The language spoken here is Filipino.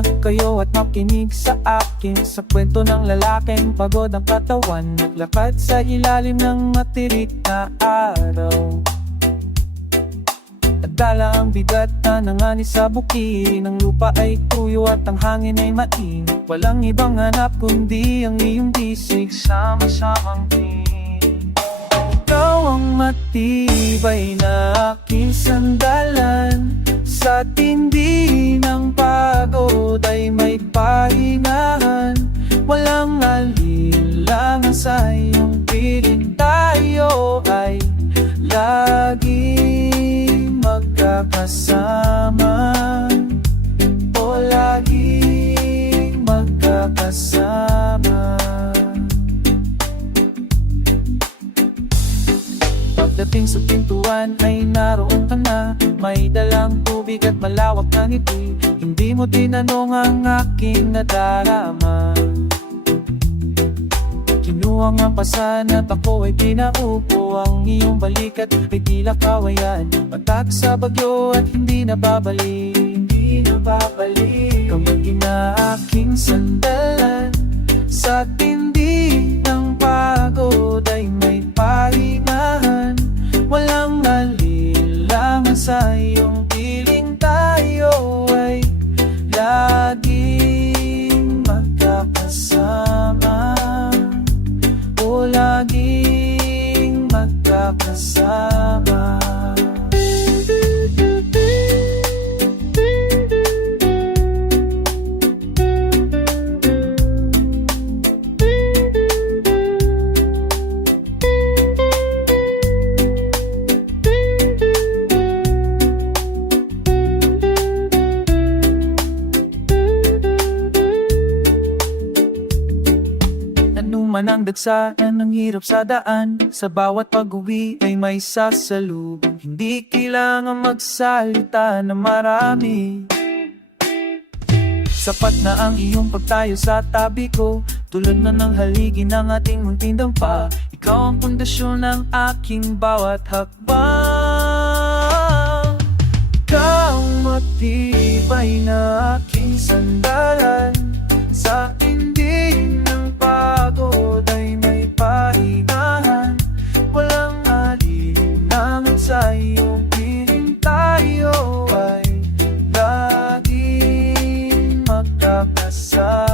na kayo at makinig sa akin, sa kwento ng lalaking pagod ang katawan, naglakad sa ilalim ng matirik na araw. At dala ang bigat na nangani sa bukid, ang lupa ay tuyo at ang hangin ay mainit. Walang ibang hanap kundi ang iyong bisig, sama-samang tingin. Ikaw ang matibay na aking sandalan, sa tindi ng pagod ay may pahingahan. Walang alinlangan sa iyong piling, tayo ay laging magkakasama. O laging magkakasama. Pagdating sa pintuan ay naroon ka na, may dalang tubig at malawak na ngiti. Hindi mo tinanong ang aking nadarama. Kinuha nga pasan at ako ay pinaupo, ang iyong balikat ay tila kawayan. Matag sa bagyo at hindi na babalik, hindi na babalik. Kamag na aking sandalan, sa tindi ng pagod ay may pahingahan. Walang alinlangan sa iyong piling, tayo ay laging magkakasama. O laging magkakasama. Man ang dagsaan, ang hirap sa daan, sa bawat pag-uwi ay may sasalubong. Hindi kailangan magsalita na marami, sapat na ang iyong pagtayo sa tabi ko, tulad na ng haligi ng ating munting dampa. Ikaw ang pundasyon ng aking bawat hakbang. Ikaw ang matibay na aking sandalan, sa tindi ng pagod ay may pahingahan. Walang alinlangan sa iyong piling, tayo ay laging magkakasama.